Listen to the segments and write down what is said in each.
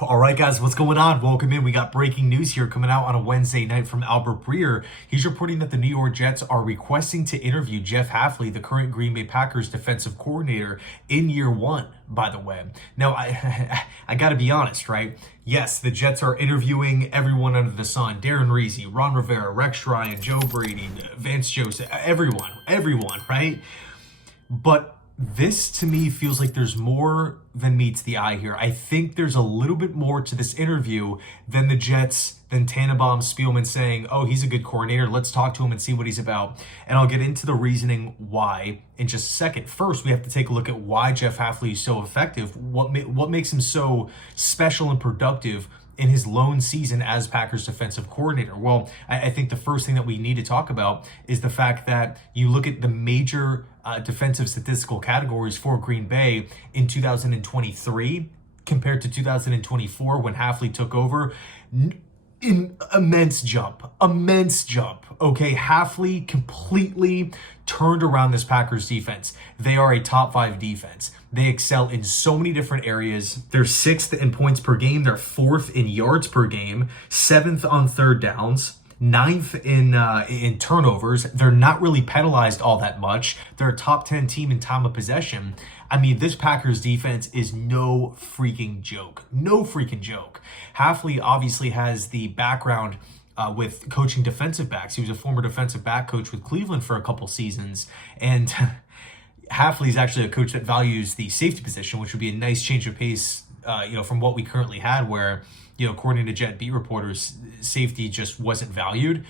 All right, guys, what's going on? Welcome in. We got breaking news here coming out on a Wednesday night from Albert Breer. He's reporting that the New York Jets are requesting to interview Jeff Hafley, the current Green Bay Packers defensive coordinator, in year one, by the way. Now, I got to be honest, right? Yes, the Jets are interviewing everyone under the sun. Darren Reese, Ron Rivera, Rex Ryan, Joe Brady, Vance Joseph, everyone, right? But this to me feels like there's more than meets the eye here. I think there's a little bit more to this interview than the Jets, than Tannenbaum, Spielman saying, oh, he's a good coordinator. Let's talk to him and see what he's about. And I'll get into the reasoning why in just a second. First, we have to take a look at why Jeff Hafley is so effective. What makes him so special and productive in his lone season as Packers defensive coordinator? Well, I think the first thing that we need to talk about is the fact that you look at the major defensive statistical categories for Green Bay in 2023 compared to 2024 when Hafley took over. Immense jump. Okay, Hafley completely turned around this Packers defense. They are a top 5 defense. They excel in so many different areas. They're 6th in points per game. They're 4th in yards per game, 7th on third downs, 9th in turnovers. They're not really penalized all that much. They're a top 10 team in time of possession. I mean, this Packers defense is no freaking joke. Hafley obviously has the background with coaching defensive backs. He was a former defensive back coach with Cleveland for a couple seasons. And Hafley's actually a coach that values the safety position, which would be a nice change of pace, from what we currently had where, according to Jet beat reporters, safety just wasn't valued.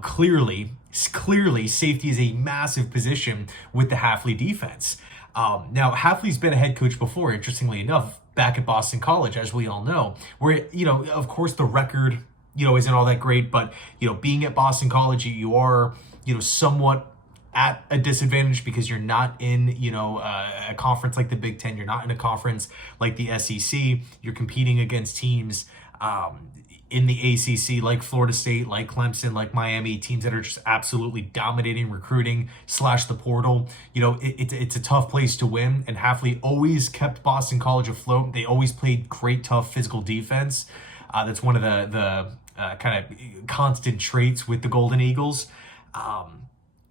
Clearly, safety is a massive position with the Hafley defense. Now, Hafley's been a head coach before, interestingly enough, back at Boston College, as we all know, where, of course, the record, isn't all that great, but, being at Boston College, you are, somewhat at a disadvantage because you're not in, a conference like the Big Ten. You're not in a conference like the SEC. You're competing against teams in the ACC like Florida State, like Clemson, like Miami, teams that are just absolutely dominating recruiting / the portal. It's a tough place to win, and Hafley always kept Boston College afloat. They always played great, tough physical defense. That's one of the kind of constant traits with the Golden Eagles.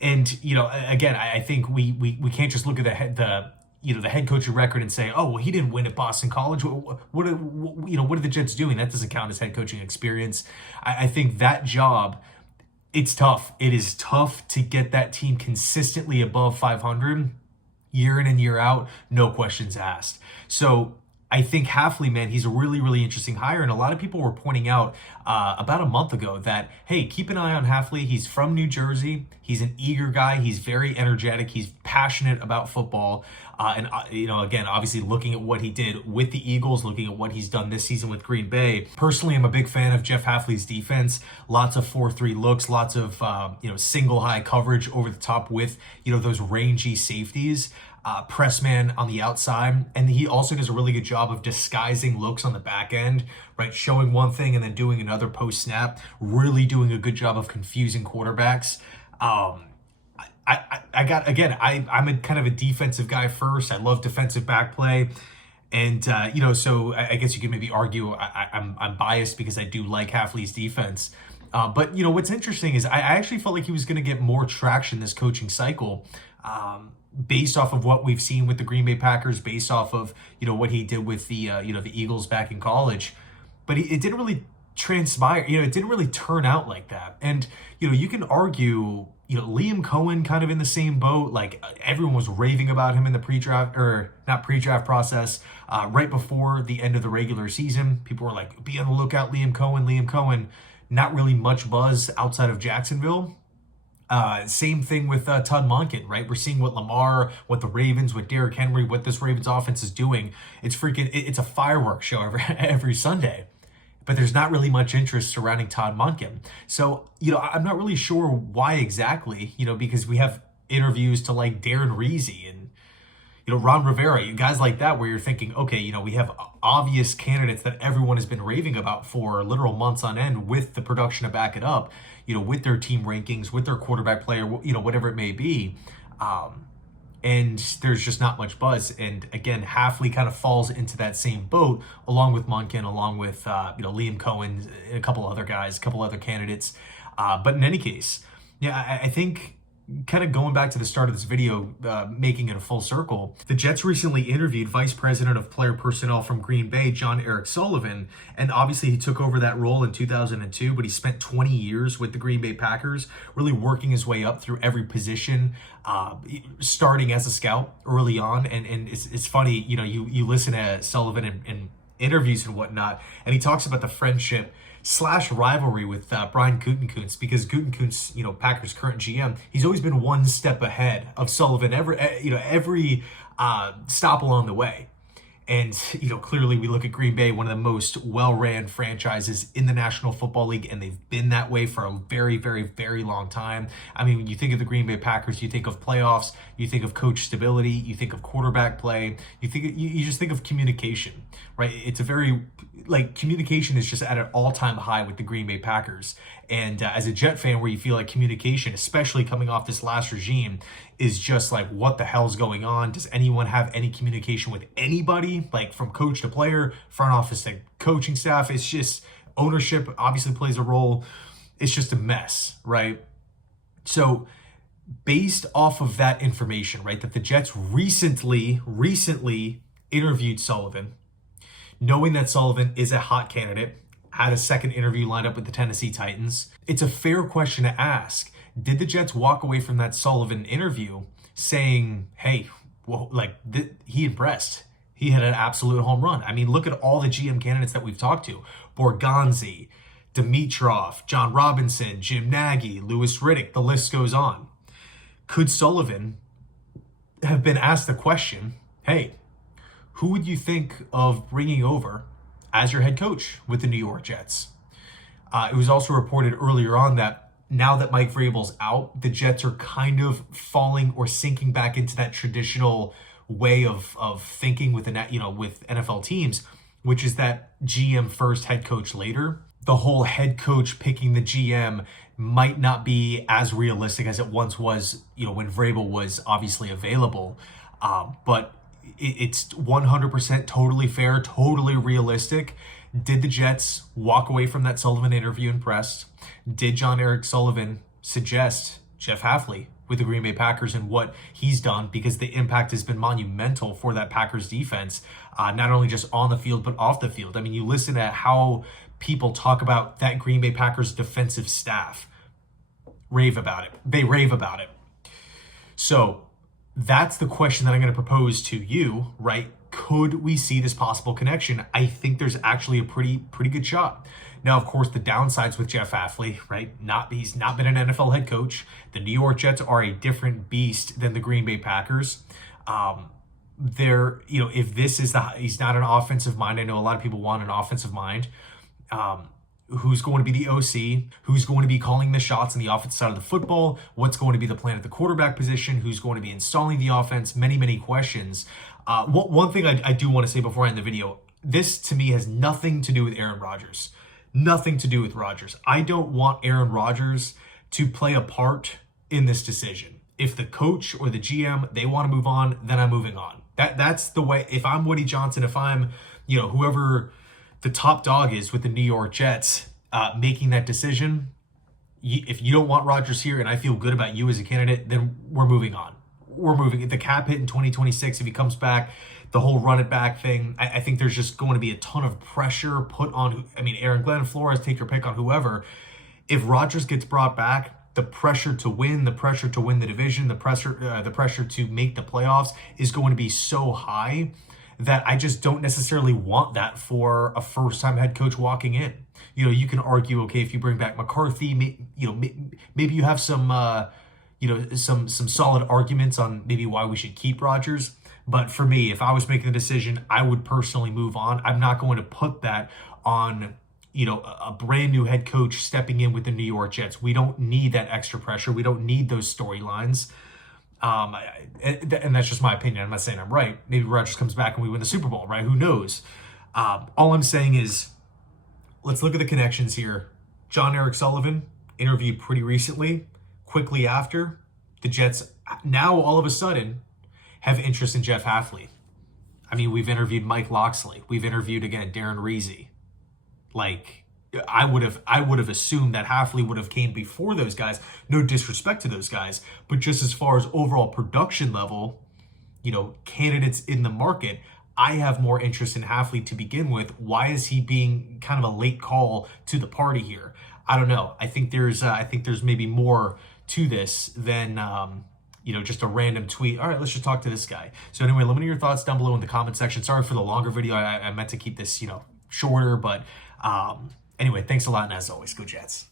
And, again, I think we can't just look at the head coaching record and say, oh, well, he didn't win at Boston College. What are the Jets doing? That doesn't count as head coaching experience. I think that job, it's tough. It is tough to get that team consistently above 500 year in and year out. No questions asked. So I think Hafley, man, he's a really, really interesting hire. And a lot of people were pointing out about a month ago that, hey, keep an eye on Hafley. He's from New Jersey. He's an eager guy. He's very energetic. He's passionate about football. Again, obviously looking at what he did with the Eagles, looking at what he's done this season with Green Bay. Personally, I'm a big fan of Jeff Hafley's defense. Lots of 4-3 looks, lots of, single high coverage over the top with, those rangy safeties. Press man on the outside, and he also does a really good job of disguising looks on the back end, right? Showing one thing and then doing another post snap, really doing a good job of confusing quarterbacks. I'm a kind of a defensive guy first. I love defensive back play. And, so I guess you could maybe argue I'm biased because I do like Hafley's defense. But, what's interesting is I actually felt like he was going to get more traction this coaching cycle, based off of what we've seen with the Green Bay Packers, based off of, what he did with the Eagles back in college. But it didn't really transpire, it didn't really turn out like that. And, you can argue, Liam Cohen kind of in the same boat. Like everyone was raving about him in the pre-draft process, right before the end of the regular season. People were like, be on the lookout, Liam Cohen. Not really much buzz outside of Jacksonville. Same thing with Todd Monken, right? We're seeing what Lamar, what the Ravens, what Derrick Henry, what this Ravens offense is doing. It's a fireworks show every Sunday. But there's not really much interest surrounding Todd Monken. So, I'm not really sure why exactly, because we have interviews to like Darren Reese and, Ron Rivera, guys like that, where you're thinking, okay, we have obvious candidates that everyone has been raving about for literal months on end with the production to back it up, with their team rankings, with their quarterback player, whatever it may be. and there's just not much buzz. And again, Hafley kind of falls into that same boat, along with Munkin, along with Liam Cohen, and a couple other guys, a couple other candidates. But in any case, yeah, I think kind of going back to the start of this video, making it a full circle, the Jets recently interviewed Vice President of Player Personnel from Green Bay, Jon-Eric Sullivan, and obviously he took over that role in 2002, but he spent 20 years with the Green Bay Packers, really working his way up through every position, starting as a scout early on. And it's funny, you listen to Sullivan in interviews and whatnot, and he talks about the friendship / rivalry with Brian Gutekunst, because Gutekunst, Packers' current GM, he's always been one step ahead of Sullivan every stop along the way. And, clearly we look at Green Bay, one of the most well-ran franchises in the National Football League, and they've been that way for a very, very, very long time. I mean, when you think of the Green Bay Packers, you think of playoffs, you think of coach stability, you think of quarterback play, you just think of communication, right? It's a very, communication is just at an all-time high with the Green Bay Packers. And as a Jet fan, where you feel like communication, especially coming off this last regime, is just like, what the hell's going on? Does anyone have any communication with anybody, like from coach to player, front office to coaching staff? It's just, ownership obviously plays a role. It's just a mess, right? So based off of that information, right, that the Jets recently interviewed Sullivan, knowing that Sullivan is a hot candidate, had a second interview lined up with the Tennessee Titans, it's a fair question to ask. Did the Jets walk away from that Sullivan interview saying, hey, well, he impressed. He had an absolute home run. I mean, look at all the GM candidates that we've talked to. Borgonzi, Dimitrov, John Robinson, Jim Nagy, Louis Riddick, the list goes on. Could Sullivan have been asked the question, hey, who would you think of bringing over as your head coach with the New York Jets? It was also reported earlier on that now that Mike Vrabel's out, the Jets are kind of falling or sinking back into that traditional way of thinking with with NFL teams, which is that GM first, head coach later. The whole head coach picking the GM might not be as realistic as it once was, when Vrabel was obviously available. But it's 100% totally fair, totally realistic. Did the Jets walk away from that Sullivan interview impressed? Did Jon-Eric Sullivan suggest Jeff Hafley with the Green Bay Packers and what he's done? Because the impact has been monumental for that Packers defense, not only just on the field, but off the field. I mean, you listen to how people talk about that Green Bay Packers defensive staff. Rave about it. They rave about it. So that's the question that I'm going to propose to you, right? Could we see this possible connection? I think there's actually a pretty good shot. Now, of course, the downsides with Jeff Hafley, right? He's not been an NFL head coach. The New York Jets are a different beast than the Green Bay Packers. If this is he's not an offensive mind. I know a lot of people want an offensive mind. Who's going to be the OC? Who's going to be calling the shots on the offensive side of the football? What's going to be the plan at the quarterback position? Who's going to be installing the offense? Many questions. One thing I do want to say before I end the video, this to me has nothing to do with Aaron Rodgers. Nothing to do with Rodgers. I don't want Aaron Rodgers to play a part in this decision. If the coach or the GM, they want to move on, then I'm moving on. That's the way. If I'm Woody Johnson, if I'm, whoever the top dog is with the New York Jets, making that decision, if you don't want Rodgers here and I feel good about you as a candidate, then we're moving on. We're moving. The cap hit in 2026, if he comes back, the whole run it back thing, I think there's just going to be a ton of pressure put on, Aaron Glenn, Flores, take your pick on whoever. If Rodgers gets brought back, the pressure to win, the pressure to win the division, the pressure to make the playoffs is going to be so high that I just don't necessarily want that for a first-time head coach walking in. You can argue, okay, if you bring back McCarthy, maybe you have some solid arguments on maybe why we should keep Rodgers. But for me, if I was making the decision, I would personally move on. I'm not going to put that on, a brand new head coach stepping in with the New York Jets. We don't need that extra pressure. We don't need those storylines. And that's just my opinion. I'm not saying I'm right. Maybe Rodgers comes back and we win the Super Bowl, right? Who knows? All I'm saying is, let's look at the connections here. Jon-Eric Sullivan interviewed pretty recently. Quickly after, the Jets now all of a sudden have interest in Jeff Hafley. I mean, we've interviewed Mike Loxley. We've interviewed, again, Darren Reese. Like, I would have assumed that Hafley would have came before those guys. No disrespect to those guys, but just as far as overall production level, you know, candidates in the market, I have more interest in Hafley to begin with. Why is he being kind of a late call to the party here? I don't know. I think there's maybe more to this than you know, just a random tweet. All right, let's just talk to this guy. So anyway, let me know your thoughts down below in the comment section. Sorry for the longer video. I meant to keep this, you know, shorter, but anyway, thanks a lot, and as always, go Jets.